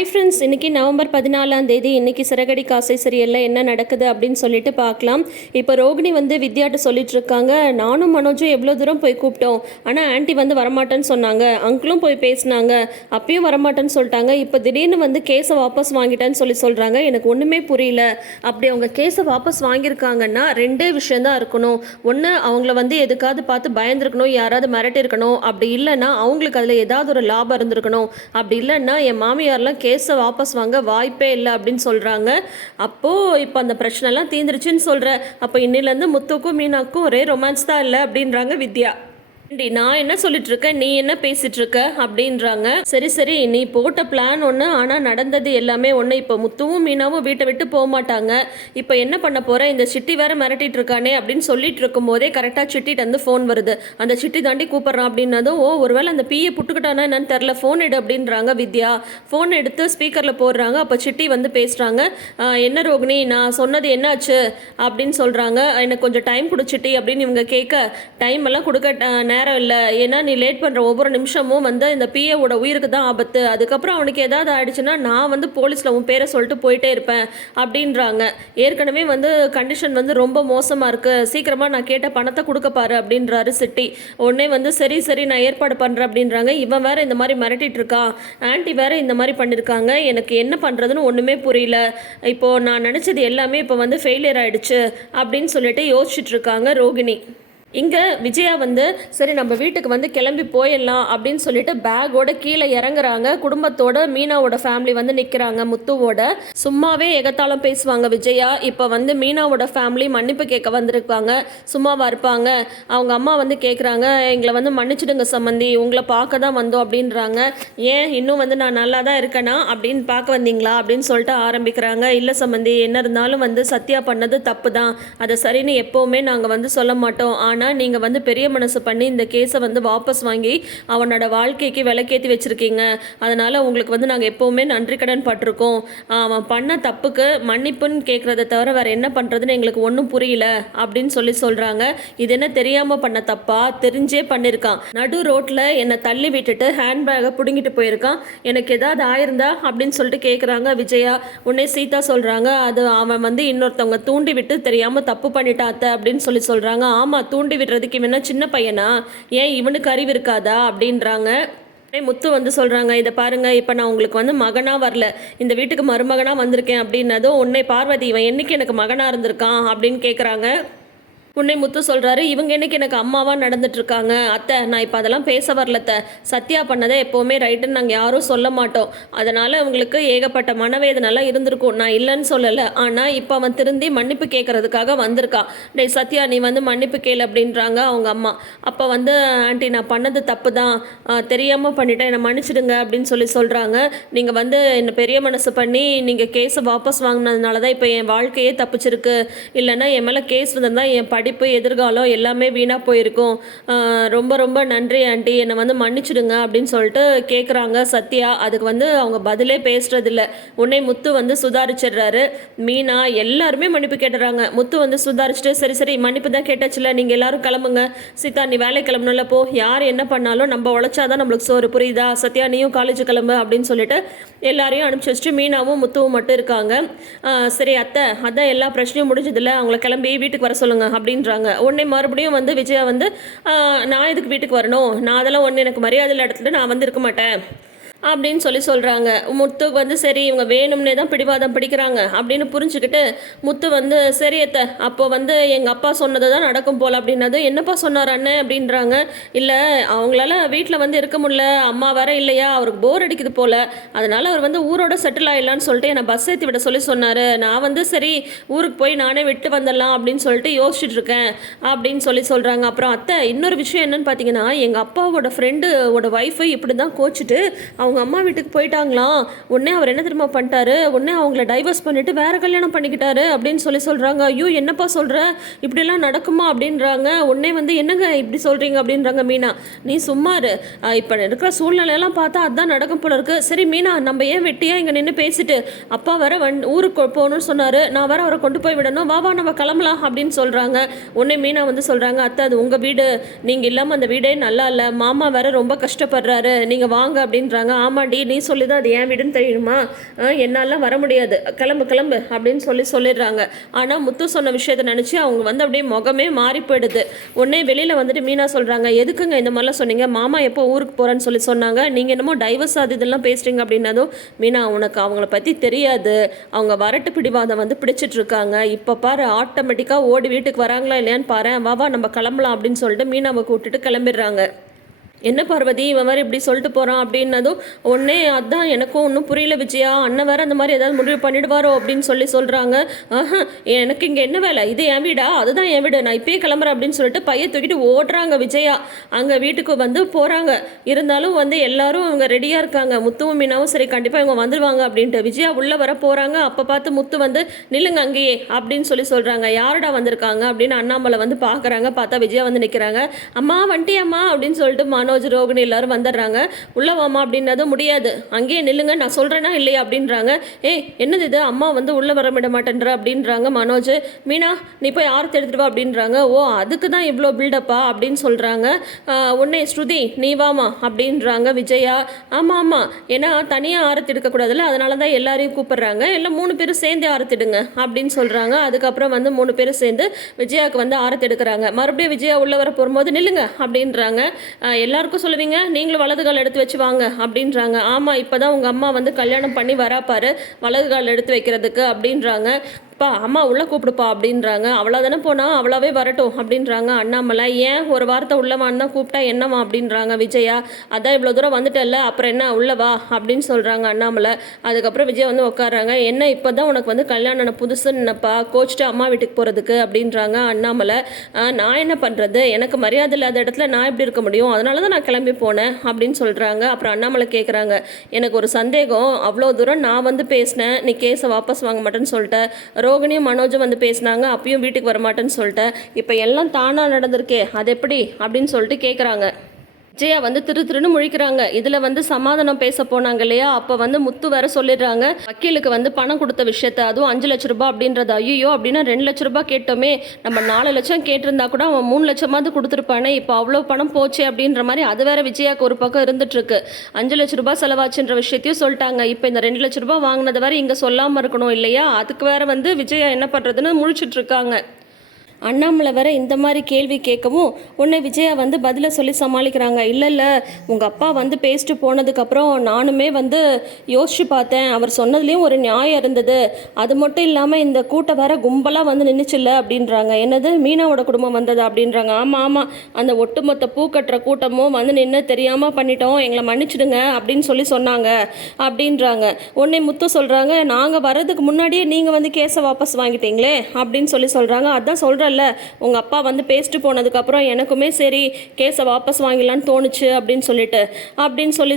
Hi friends, இன்றைக்கி November 14ஆம் தேதி. இன்றைக்கி சிறகடி காசை சரியல்ல என்ன நடக்குது அப்படின்னு சொல்லிட்டு பார்க்கலாம். இப்போ ரோகிணி வித்யாட்ட சொல்லிட்டு இருக்காங்க, நானும் மனோஜும் எவ்வளோ தூரம் போய் கூப்பிட்டோம், ஆனால் ஆன்ட்டி வரமாட்டேன்னு சொன்னாங்க, அங்கிளும் போய் பேசினாங்க, அப்பயும் வரமாட்டேன்னு சொல்லிட்டாங்க, இப்போ திடீர்னு கேஸை வாபஸ் வாங்கிட்டேன்னு சொல்கிறாங்க. எனக்கு ஒன்றுமே புரியல. அப்படி அவங்க கேஸை வாபஸ் வாங்கியிருக்காங்கன்னா ரெண்டே விஷயந்தான் இருக்கணும். ஒன்று, அவங்கள எதுக்காவது பார்த்து பயந்துருக்கணும், யாராவது மிரட்டிருக்கணும். அப்படி இல்லைன்னா அவங்களுக்கு அதில் ஏதாவது ஒரு லாபம் இருந்திருக்கணும். அப்படி இல்லைன்னா என் மாமியார்லாம் கேஸை வாபஸ் வாங்க வாய்ப்பே இல்லை அப்படின்னு சொல்கிறாங்க. அப்போது இப்போ அந்த பிரச்சனைலாம் தீந்துருச்சுன்னு சொல்கிறேன். அப்போ இன்னிலேருந்து முத்துக்கும் மீனாக்கும் ஒரே ரொமான்ஸ் தான் இல்லை அப்படின்றாங்க வித்யா. நான் என்ன சொல்லிட்டு இருக்கேன், நீ என்ன பேசிட்டு இருக்க அப்படின்றாங்க. சரி சரி, நீ போட்ட பிளான் ஒன்று, ஆனால் நடந்தது எல்லாமே ஒன்று. இப்போ முத்துவும் மீனாவும் வீட்டை விட்டு போக மாட்டாங்க. இப்போ என்ன பண்ண போற, இந்த சிட்டி வேற மிரட்டிட்டு இருக்கானே அப்படின்னு சொல்லிட்டு இருக்கும் போதே கரெக்டாக சிட்டிட்டு வந்து ஃபோன் வருது. அந்த சிட்டி தாண்டி கூப்பிட்றான் அப்படின்னதும், ஓ ஒருவேளை அந்த பிஏ புட்டுக்கிட்டானா என்னன்னு தெரில, ஃபோன் எடு அப்படின்றாங்க வித்யா. ஃபோன் எடுத்து ஸ்பீக்கரில் போடுறாங்க. அப்போ சிட்டி பேசுகிறாங்க. என்ன ரோகிணி, நான் சொன்னது என்னாச்சு அப்படின்னு சொல்கிறாங்க. எனக்கு கொஞ்சம் டைம் கொடுச்சிட்டி அப்படின்னு இவங்க கேட்க, டைம் எல்லாம் கொடுக்க நேரம் இல்லை, ஏன்னா நீ லேட் பண்ணுற ஒவ்வொரு நிமிஷமும் இந்த பிஏவோட உயிருக்கு தான் ஆபத்து. அதுக்கப்புறம் அவனுக்கு ஏதாவது ஆயிடுச்சுன்னா நான் போலீஸில் உன் பேரை சொல்லிட்டு போயிட்டே இருப்பேன் அப்படின்றாங்க. ஏற்கனவே கண்டிஷன் ரொம்ப மோசமாக இருக்குது, சீக்கிரமாக நான் கேட்ட பணத்தை கொடுக்க பாரு அப்படின்றாரு சிட்டி. உடனே சரி சரி நான் ஏற்பாடு பண்ணுறேன் அப்படின்றாங்க. இவன் வேற இந்த மாதிரி மிரட்டிட்டு இருக்கான், ஆன்ட்டி வேற இந்த மாதிரி பண்ணியிருக்காங்க, எனக்கு என்ன பண்ணுறதுன்னு ஒன்றுமே புரியல. இப்போது நான் நினச்சது எல்லாமே இப்போ ஃபெயிலியர் ஆகிடுச்சு அப்படின்னு சொல்லிட்டு யோசிச்சுட்டு இருக்காங்க ரோகிணி. இங்கே விஜயா சரி நம்ம வீட்டுக்கு கிளம்பி போயிடலாம் அப்படின்னு சொல்லிட்டு பேக்கோட கீழே இறங்குறாங்க. குடும்பத்தோட மீனாவோட ஃபேமிலி நிற்கிறாங்க முத்துவோட. சும்மாவே எகத்தாலும் பேசுவாங்க விஜயா. இப்போ மீனாவோட ஃபேமிலி மன்னிப்பு கேட்க வந்திருக்காங்க. சும்மாவா இருப்பாங்க. அவங்க அம்மா கேட்குறாங்க, எங்களை மன்னிச்சிடுங்க சம்மந்தி, உங்களை பார்க்க தான் வந்தோம் அப்படின்றாங்க. ஏன் இன்னும் நான் நல்லா தான் இருக்கேனா அப்படின்னு பார்க்க வந்தீங்களா அப்படின்னு சொல்லிட்டு ஆரம்பிக்கிறாங்க. இல்லை சம்மந்தி, என்ன இருந்தாலும் சத்யா பண்ணது தப்பு தான், அதை சரின்னு எப்போவுமே நாங்கள் சொல்ல மாட்டோம். ஆனால் நீங்கள் பெரிய மனசு பண்ணி இந்த கேஸை வாபஸ் வாங்கி அவனோட வாழ்க்கைக்கு விலக்கேற்றி வச்சுருக்கீங்க. அதனால் உங்களுக்கு நாங்கள் எப்போவுமே நன்றி கடன் பட்டிருக்கோம். அவன் பண்ண தப்புக்கு மன்னிப்புன்னு கேட்குறத தவிர வேறு என்ன பண்ணுறதுன்னு எங்களுக்கு ஒன்றும் புரியல அப்படின்னு சொல்கிறாங்க. இது என்ன தெரியாமல் பண்ண தப்பா, தெரிஞ்சே பண்ணியிருக்கான். நடு ரோட்டில் என்னை தள்ளி விட்டுட்டு ஹேண்ட்பேக்கை பிடுங்கிட்டு போயிருக்கான், எனக்கு ஏதாவது ஆயிருந்தா அப்படின்னு சொல்லிட்டு கேட்குறாங்க விஜயா. உடனே சீதா சொல்கிறாங்க, அது அவன் இன்னொருத்தவங்க தூண்டி விட்டு தெரியாமல் தப்பு பண்ணிட்டான் அத்தை அப்படின்னு சொல்கிறாங்க. ஆமாம், தூண்டி விடுறதுக்கு இவனா சின்ன பையனா, ஏன் இவனுக்கு அறிவு இருக்காதா அப்படின்றாங்க. முத்து சொல்கிறாங்க, இதை பாருங்கள், இப்போ நான் உங்களுக்கு மகனாக வரல, இந்த வீட்டுக்கு மருமகனாக வந்திருக்கேன் அப்படின்னதும் உன்னை பார்வதி இவன் என்னைக்கு எனக்கு மகனாக இருந்திருக்கான் அப்படின்னு கேட்குறாங்க. உன்னை முத்து சொல்கிறாரு, இவங்க என்னைக்கு எனக்கு அம்மாவாக நடந்துட்டுருக்காங்க அத்தை, நான் இப்போ அதெல்லாம் பேச வரலத்த, சத்யா பண்ணதை எப்போவுமே ரைட்டுன்னு நாங்கள் யாரும் சொல்ல மாட்டோம். அதனால் அவங்களுக்கு ஏகப்பட்ட மனவேதனெல்லாம் இருந்திருக்கும், நான் இல்லைன்னு சொல்லலை. ஆனால் இப்போ அவன் திருந்தி மன்னிப்பு கேட்குறதுக்காக வந்திருக்கான். டேய் சத்யா, நீ மன்னிப்பு கேளு அப்படின்றாங்க அவங்க அம்மா. அப்போ ஆண்டி, நான் பண்ணது தப்பு தான், தெரியாமல் பண்ணிட்டேன், என்னை மன்னிச்சிடுங்க அப்படின்னு சொல்கிறாங்க. நீங்கள் என்னை பெரிய மனசு பண்ணி நீங்கள் கேஸை வாபஸ் வாங்கினதுனால தான் இப்போ என் வாழ்க்கையே தப்பிச்சிருக்கு, இல்லைன்னா என் மேலே கேஸ் வந்திருந்தால் என் படிப்பு எதிர்காலம் எல்லாமே வீணாக போயிருக்கும். ரொம்ப ரொம்ப நன்றி ஆண்டி, என்னை மன்னிச்சிடுங்க அப்படின்னு சொல்லிட்டு கேட்குறாங்க சத்யா. அதுக்கு அவங்க பதிலே பேசுறதில்ல. உன்னை முத்து சுதாரிச்சிடுறாரு. மீனா எல்லாருமே மன்னிப்பு கேட்டுறாங்க. முத்து சுதாரிச்சுட்டு, சரி சரி மன்னிப்பு தான் கேட்டாச்சுல, நீங்கள் எல்லாரும் கிளம்புங்க, சீதா நீ வேலை கிளம்பணும்ல, போ, யார் என்ன பண்ணாலும் நம்ம உழைச்சாதான் நம்மளுக்கு சோறு, புரியுதா, சத்யா நீயும் காலேஜ் கிளம்பு அப்படின்னு சொல்லிட்டு எல்லாரையும் அனுப்பிச்சி வச்சுட்டு மீனாவும் முத்துவும் மட்டும் இருக்காங்க. சரி அத்தை, அதான் எல்லா பிரச்சனையும் முடிஞ்சதில்ல, அவங்கள கிளம்பி வீட்டுக்கு வர சொல்லுங்க அப்படின்றாங்க. உடனே மறுபடியும் விஜயா நான் இதுக்கு வீட்டுக்கு வரணும், நான் அதெல்லாம் ஒன்று எனக்கு மரியாதை இடத்துல நான் இருக்க மாட்டேன் அப்படின்னு சொல்கிறாங்க. முத்துக்கு சரி இவங்க வேணும்னே தான் பிடிவாதம் பிடிக்கிறாங்க அப்படின்னு புரிஞ்சுக்கிட்டு முத்து சரி அத்தை, அப்போ எங்கள் அப்பா சொன்னது தான் நடக்கும் போல் அப்படின்னது. என்னப்பா சொன்னார் அண்ணன் அப்படின்றாங்க. இல்லை, அவங்களால வீட்டில் இருக்க முடியல, அம்மா வர இல்லையா, அவருக்கு போர் அடிக்குது போல், அதனால் அவர் ஊரோட செட்டில் ஆகிடலான்னு சொல்லிட்டு என்னை பஸ் ஏற்றி விட சொன்னார். நான் சரி ஊருக்கு போய் நானே விட்டு வந்துடலாம் அப்படின்னு சொல்லிட்டு யோசிச்சுட்டு இருக்கேன் அப்படின்னு சொல்கிறாங்க. அப்புறம் அத்தை, இன்னொரு விஷயம் என்னன்னு பார்த்தீங்கன்னா, எங்கள் அப்பாவோட ஃப்ரெண்டோட ஒய்ஃபு இப்படி தான் கோச்சிட்டு அவங்க அம்மா வீட்டுக்கு போயிட்டாங்களாம். உடனே அவர் என்ன தெரியுமா பண்ணிட்டாரு, உடனே அவங்கள டைவர்ஸ் பண்ணிட்டு வேற கல்யாணம் பண்ணிக்கிட்டாரு அப்படின்னு சொல்கிறாங்க. ஐயோ என்னப்பா சொல்கிற, இப்படிலாம் நடக்குமா அப்படின்றாங்க. உடனே என்னங்க இப்படி சொல்கிறீங்க அப்படின்றாங்க மீனா. நீ சும்மாரு, இப்போ இருக்கிற சூழ்நிலையெல்லாம் பார்த்தா அதுதான் நடக்கும் போல இருக்கு. சரி மீனா, நம்ம ஏன் வெட்டியாக இங்கே நின்று பேசிட்டு, அப்பா வர ஊருக்கு போகணும்னு சொன்னார், நான் வர அவரை கொண்டு போய் விடணும், வா நம்ம கிளம்பலாம் அப்படின்னு சொல்கிறாங்க. உடனே மீனா சொல்கிறாங்க, அத்தை அது உங்கள் வீடு, நீங்கள் இல்லாமல் அந்த வீடே நல்லா இல்லை, மாமா வேற ரொம்ப கஷ்டப்படுறாரு, நீங்கள் வாங்க அப்படின்றாங்க. ஆமாடி நீ சொல்லி தான் அது ஏன் வீடுன்னு தெரியுமா, என்னாலாம் வர முடியாது, கிளம்பு கிளம்பு அப்படின்னு சொல்லிடுறாங்க. ஆனால் முத்து சொன்ன விஷயத்தை நினச்சி அவங்க வந்து அப்படியே முகமே மாறி போயிடுது. உடனே வெளியில் வந்துட்டு மீனா சொல்கிறாங்க, எதுக்குங்க இந்த மாதிரிலாம் சொன்னீங்க, மாமா எப்போ ஊருக்கு போகிறேன்னு சொன்னாங்க, நீங்கள் என்னமோ டைவர்ஸ் அது இதெல்லாம் பேசுகிறீங்க அப்படின்னதும், மீனா உனக்கு அவங்கள பற்றி தெரியாது, அவங்க வரட்டு பிடிவாதம் வந்து பிடிச்சிட்டு இருக்காங்க, இப்போ பாரு ஆட்டோமேட்டிக்காக ஓடி வீட்டுக்கு வராங்களா இல்லையான்னு பாரு, வா நம்ம கிளம்பலாம் அப்படின்னு சொல்லிட்டு மீனாவை கூப்பிட்டுட்டு கிளம்பிடுறாங்க. என்ன பார்வதி இவன் வேறு இப்படி சொல்லிட்டு போகிறான் அப்படின்னதும், உடனே அதான் எனக்கும் ஒன்றும் புரியல விஜயா, அண்ணன் வேறு அந்த மாதிரி ஏதாவது முடிவு பண்ணிடுவாரோ அப்படின்னு சொல்கிறாங்க. எனக்கு இங்கே என்ன வேலை, இது என் வீடா, அதுதான் என் வீடு, நான் இப்பயே கிளம்புறேன் அப்படின்னு சொல்லிட்டு பையை தூக்கிட்டு ஓடுறாங்க விஜயா. அங்கே வீட்டுக்கு வந்து போகிறாங்க. இருந்தாலும் வந்து எல்லாரும் அவங்க ரெடியாக இருக்காங்க, முத்துவும் மீனாவும் சரி கண்டிப்பாக இவங்க வந்துடுவாங்க அப்படின்ட்டு. விஜயா உள்ளே வர போகிறாங்க. அப்போ பார்த்து முத்து வந்து நில்லுங்க அங்கேயே அப்படின்னு சொல்கிறாங்க. யாருடா வந்திருக்காங்க அப்படின்னு அண்ணாமலை வந்து பார்க்குறாங்க. பார்த்தா விஜயா வந்து நிற்கிறாங்க. அம்மா வண்டியம்மா அப்படின்னு சொல்லிட்டு மனோஜ் ரோகிணி எல்லாரும் வந்துடுறாங்க. உள்ள வாமா அப்படின்னதும், முடியாது அங்கேயே நில்லுங்க, நான் சொல்கிறேன்னா இல்லையா அப்படின்றாங்க. என்னது இது, அம்மா வந்து உள்ளே வர விட மாட்டேன்ற அப்படின்றாங்க மனோஜ். மீனா நீ போய் ஆரத்தி எடுத்துட்டு வா அப்படின்றாங்க. ஓ அதுக்கு தான் இவ்வளோ பில்டப்பா அப்படின்னு சொல்கிறாங்க. உடனே ஸ்ருதி நீ வாமா அப்படின்றாங்க விஜயா. ஆமாம் ஏன்னா தனியாக ஆரத்தி எடுக்கக்கூடாதுல்ல, அதனால தான் எல்லாரையும் கூப்பிடுறாங்க, எல்லாம் 3 பேரும் சேர்ந்து ஆரத்திடுங்க அப்படின்னு சொல்கிறாங்க. அதுக்கப்புறம் வந்து 3 பேரும் சேர்ந்து விஜயாவுக்கு வந்து ஆரத்தி எடுக்கிறாங்க. மறுபடியும் விஜயா உள்ளே வர போகும்போது நில்லுங்க அப்படின்றாங்க. எல்லாருக்கும் சொல்லுவீங்க, நீங்களும் வலது கால் எடுத்து வச்சு வாங்க அப்படின்றாங்க. ஆமாம் இப்போ தான் உங்கள் அம்மா வந்து கல்யாணம் பண்ணி வராப்பாரு வலது கால் எடுத்து வைக்கிறதுக்கு அப்படின்றாங்க. அம்மா உள்ளே கூப்பிடுப்பா அப்படின்றாங்க. அவ்வளோதானே போனால் அவ்வளோவே வரட்டும் அப்படின்றாங்க அண்ணாமலை. ஏன் ஒரு வார்த்தை உள்ளவான்னு தான் கூப்பிட்டா என்னவா அப்படின்றாங்க விஜயா. அதான் இவ்வளோ தூரம் வந்துட்டல்ல அப்புறம் என்ன உள்ளவா அப்படின்னு சொல்கிறாங்க அண்ணாமலை. அதுக்கப்புறம் விஜயா வந்து உட்காடுறாங்க. என்ன இப்போ தான் உனக்கு வந்து கல்யாணம் புதுசுன்னப்பா கோச்சிட்டு அம்மா வீட்டுக்கு போகிறதுக்கு அப்படின்றாங்க அண்ணாமலை. நான் என்ன பண்ணுறது, எனக்கு மரியாதை இல்லாத இடத்துல நான் எப்படி இருக்க முடியும், அதனால தான் நான் கிளம்பி போனேன் அப்படின்னு சொல்கிறாங்க. அப்புறம் அண்ணாமலை கேட்குறாங்க, எனக்கு ஒரு சந்தேகம், அவ்வளோ தூரம் நான் வந்து பேசினேன், நீ கேஸை வாபஸ் வாங்க மாட்டேன்னு சொல்லிட்டேன், ரோகிணியும் மனோஜும் வந்து பேசினாங்க, அப்பயும் வீட்டுக்கு வரமாட்டேன்னு சொல்லிட்டேன், இப்போ எல்லாம் தானாக நடந்திருக்கே அது எப்படி அப்படின்னு சொல்லிட்டு கேட்குறாங்க. விஜயா வந்து திருன்னு முழிக்கிறாங்க. இதில் வந்து சமாதானம் பேச போனாங்க இல்லையா, அப்போ வந்து முத்து வேற சொல்லிடுறாங்க, வக்கீலுக்கு வந்து பணம் கொடுத்த விஷயத்த, அதுவும் 5 லட்ச ரூபாய் அப்படின்றது. ஐயோ அப்படின்னா 2 லட்ச ரூபாய் கேட்டோமே, நம்ம 4 லட்சம் கேட்டிருந்தா கூட அவன் 3 லட்சமாவது கொடுத்துருப்பானே, இப்போ அவ்வளோ பணம் போச்சு அப்படின்ற மாதிரி அது வேற விஜயாவுக்கு ஒரு பக்கம் இருந்துட்டு இருக்கு. 5 லட்ச ரூபாய் செலவாச்சுன்ற விஷயத்தையும் சொல்லிட்டாங்க. இப்போ இந்த 2 லட்ச ரூபாய் வாங்கினது வேற இங்கே சொல்லாமல் இருக்கணும் இல்லையா, அதுக்கு வேற வந்து விஜயா என்ன பண்ணுறதுன்னு முழிச்சிட்டு இருக்காங்க. அண்ணாமலை வர இந்த மாதிரி கேள்வி கேட்கவும் உன்னை விஜயா வந்து பதிலை சொல்லி சமாளிக்கிறாங்க. இல்லை உங்கள் அப்பா வந்து பேசிட்டு போனதுக்கப்புறம் நானுமே வந்து யோசிச்சு பார்த்தேன், அவர் சொன்னதுலேயும் ஒரு நியாயம் இருந்தது, அது மட்டும் இல்லாமல் இந்த கூட்டம் வேற கும்பலாக வந்து நின்றுச்சில்ல அப்படின்றாங்க. என்னது மீனாவோட குடும்பம் வந்தது அப்படின்றாங்க. ஆமாம் அந்த ஒட்டுமொத்த பூ கட்டுற கூட்டமும் வந்து நின்று தெரியாமல் பண்ணிட்டோம், எங்களை மன்னிச்சிடுங்க அப்படின்னு சொன்னாங்க அப்படின்றாங்க. உடனே முத்து சொல்கிறாங்க, நாங்கள் வர்றதுக்கு முன்னாடியே நீங்கள் வந்து கேஸை வாபஸ் வாங்கிட்டீங்களே அப்படின்னு சொல்கிறாங்க. அதான் சொல்கிறேன், உங்க அப்பா வந்து பேசிட்டு போனதுக்கப்புறம் எனக்குமே சரி கேஸை வாபஸ் வாங்கிடலான்னு தோணுச்சு அப்படின்னு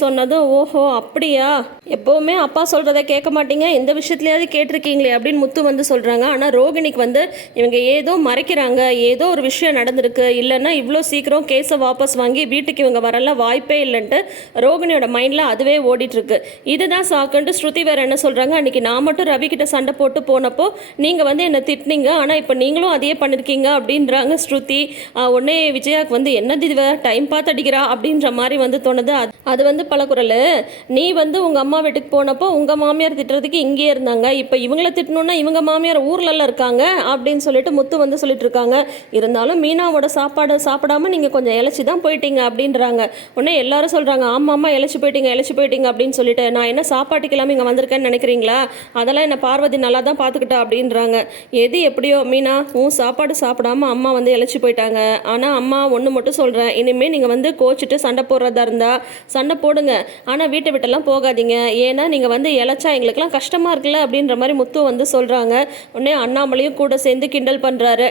சொன்னதும், ஓஹோ அப்படியா, எப்போவுமே அப்பா சொல்கிறத கேட்க மாட்டீங்க, எந்த விஷயத்துலையாவது கேட்டிருக்கீங்களே அப்படின்னு முத்து வந்து சொல்கிறாங்க. ஆனால் ரோகிணிக்கு வந்து இவங்க ஏதோ மறைக்கிறாங்க, ஏதோ ஒரு விஷயம் நடந்திருக்கு, இல்லைன்னா இவ்வளோ சீக்கிரம் கேஸை வாபஸ் வாங்கி வீட்டுக்கு இவங்க வரல வாய்ப்பே இல்லைன்ட்டு ரோகிணியோட மைண்டில் அதுவே ஓடிட்டுருக்கு. இதுதான் சாக்குன்ட்டு ஸ்ருதி வேறு என்ன சொல்கிறாங்க, அன்றைக்கி நான் மட்டும் ரவி கிட்ட சண்டை போட்டு போனப்போ நீங்கள் வந்து என்னை திட்டினீங்க, ஆனால் இப்போ நீங்களும் அதையே பண்ணிருக்கீங்க அப்படின்றாங்க ஸ்ருதி. உடனே விஜயாவுக்கு வந்து என்னது இது டைம் பார்த்து அடிக்கிறா அப்படின்ற மாதிரி வந்து தோணுது. அது வந்து பலகுரல், நீ வந்து உங்கள் அம்மா வீட்டுக்கு போனப்போ உங்கள் மாமியார் திட்டுறதுக்கு இங்கேயே இருந்தாங்க, இப்போ இவங்கள திட்டணுன்னா இவங்க மாமியார் ஊர்லலாம் இருக்காங்க அப்படின்னு சொல்லிட்டு முத்து வந்து சொல்லிட்டு இருக்காங்க. இருந்தாலும் மீனாவோட சாப்பாடு சாப்பிடாம நீங்கள் கொஞ்சம் இழைச்சி தான் போயிட்டீங்க அப்படின்றாங்க. உடனே எல்லாரும் சொல்கிறாங்க, ஆமாம்மா இழைச்சி போயிட்டீங்க அப்படின்னு சொல்லிட்டு, நான் என்ன சாப்பாட்டுக்கு இல்லாமல் இங்கே வந்திருக்கேன்னு நினைக்கிறீங்களா, அதெல்லாம் என்ன பார்வதி நல்லா தான் பார்த்துக்கிட்டா அப்படின்றாங்க. எது எப்படியோ மீனா சாப்பாடு சாப்பிடாம அம்மா வந்து இழைச்சி போயிட்டாங்க, ஆனால் அம்மா ஒன்று மட்டும் சொல்கிறேன், இனிமேல் நீங்கள் வந்து கோச்சிட்டு சண்டை போடுறதா இருந்தால் சண்டை போடுங்க, ஆனால் வீட்டை விட்டெல்லாம் போகாதீங்க, ஏன்னா நீங்கள் வந்து இழைச்சா எங்களுக்கெல்லாம் கஷ்டமாக இருக்குல்ல அப்படின்ற மாதிரி முத்து வந்து சொல்கிறாங்க. உடனே அண்ணாமலையும் கூட சேர்ந்து கிண்டல் பண்ணுறாரு.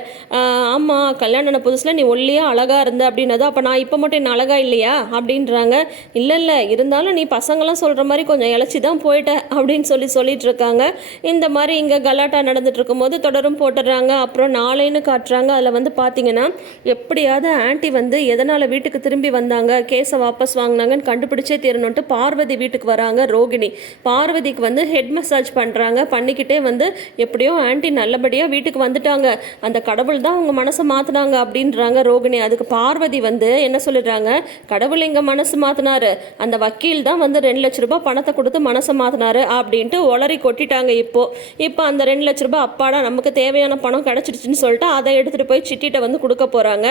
ஆமாம் கல்யாணம் புதுசில் நீ ஒல்லியாக அழகாக இருந்த அப்படின்னதோ, அப்போ நான் இப்போ மட்டும் என்ன அழகா இல்லையா அப்படின்றாங்க. இல்லை இருந்தாலும் நீ பசங்களாம் சொல்கிற மாதிரி கொஞ்சம் இழைச்சி தான் போயிட்ட அப்படின்னு சொல்லிட்டு இருக்காங்க. இந்த மாதிரி இங்கே கலாட்டா நடந்துட்டு இருக்கும்போது தொடரும் போட்டுடுறாங்க. அப்புறம் நாளைன்னு காட்டுறாங்க. அதில் வந்து பார்த்தீங்கன்னா எப்படியாவது ஆன்ட்டி வந்து எதனால் வீட்டுக்கு திரும்பி வந்தாங்க, கேஸை வாபஸ் வாங்கினாங்கன்னு கண்டுபிடிச்சே தீரணுன்ட்டு பார்வதி வீட்டுக்கு வராங்க ரோகிணி. பார்வதிக்கு வந்து ஹெட் மசாஜ் பண்ணுறாங்க. பண்ணிக்கிட்டே வந்து எப்படியோ ஆன்ட்டி நல்லபடியாக வீட்டுக்கு வந்துட்டாங்க, அந்த கடவுள் தான் அவங்க மனசை மாற்றினாங்க அப்படின்றாங்க ரோகிணி. அதுக்கு பார்வதி வந்து என்ன சொல்லிடுறாங்க, கடவுள் எங்கள் மனசு மாற்றினாரு, அந்த வக்கீல் தான் வந்து 2 லட்ச ரூபாய் பணத்தை கொடுத்து மனசை மாற்றினாரு அப்படின்ட்டு உளறி கொட்டிட்டாங்க. இப்போ அந்த 2 லட்ச ரூபாய் அப்பாடா நமக்கு தேவையான பணம் கிடச்சிடுச்சுன்னு சொல்லிட்டு அதை எடுத்துகிட்டு போய் சிட்டிகிட்ட வந்து கொடுக்க போகிறாங்க.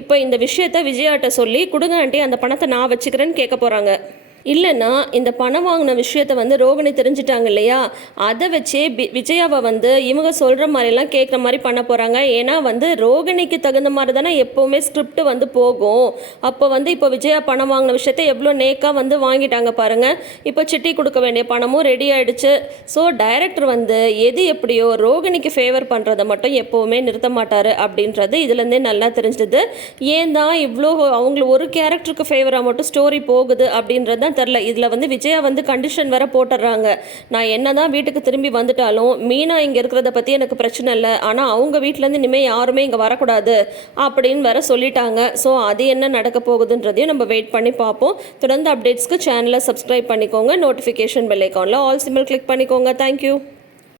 இப்போ இந்த விஷயத்த விஜயாட்ட சொல்லி கொடுங்க ஆண்டி, அந்த பணத்தை நான் வச்சுக்கிறேன்னு கேட்க போகிறாங்க. இல்லைன்னா இந்த பணம் வாங்கின விஷயத்த வந்து ரோகிணி தெரிஞ்சிட்டாங்க இல்லையா, அதை வச்சே விஜயாவை வந்து இவங்க சொல்கிற மாதிரிலாம் கேட்குற மாதிரி பண்ண போகிறாங்க. ஏன்னா வந்து ரோகிணிக்கு தகுந்த மாதிரி தானே எப்போவுமே ஸ்கிரிப்ட் வந்து போகும். அப்போ வந்து இப்போ விஜயா பணம் வாங்கின விஷயத்த எவ்வளோ நேக்காக வந்து வாங்கிட்டாங்க பாருங்கள். இப்போ சிட்டி கொடுக்க வேண்டிய பணமும் ரெடி ஆகிடுச்சு. ஸோ டைரக்டர் வந்து எது எப்படியோ ரோகிணிக்கு ஃபேவர் பண்ணுறதை மட்டும் எப்போவுமே நிறுத்த மாட்டார் அப்படின்றது இதுலேருந்தே நல்லா தெரிஞ்சிடுது. ஏன் தான் இவ்வளோ அவங்கள ஒரு கேரக்டருக்கு ஃபேவராக மட்டும் ஸ்டோரி போகுது அப்படின்றது தான் தெரில. இதில் வந்து விஜயா வந்து கண்டிஷன் வேற போட்டுடுறாங்க, நான் என்ன தான் வீட்டுக்கு திரும்பி வந்துட்டாலும் மீனா இங்கே இருக்கிறத பற்றி எனக்கு பிரச்சனை இல்லை, ஆனால் அவங்க வீட்டிலேருந்து இனிமேல் யாருமே இங்கே வரக்கூடாது அப்படின்னு வேற சொல்லிட்டாங்க. ஸோ அது என்ன நடக்க போகுதுன்றதையும் நம்ம வெயிட் பண்ணி பார்ப்போம். தொடர்ந்து அப்டேட்ஸ்க்கு சேனலை சப்ஸ்கிரைப் பண்ணிக்கோங்க, நோட்டிஃபிகேஷன் பெல் ஐக்கானில் ஆல் சிம்பிள் கிளிக் பண்ணிக்கோங்க. தேங்க்யூ.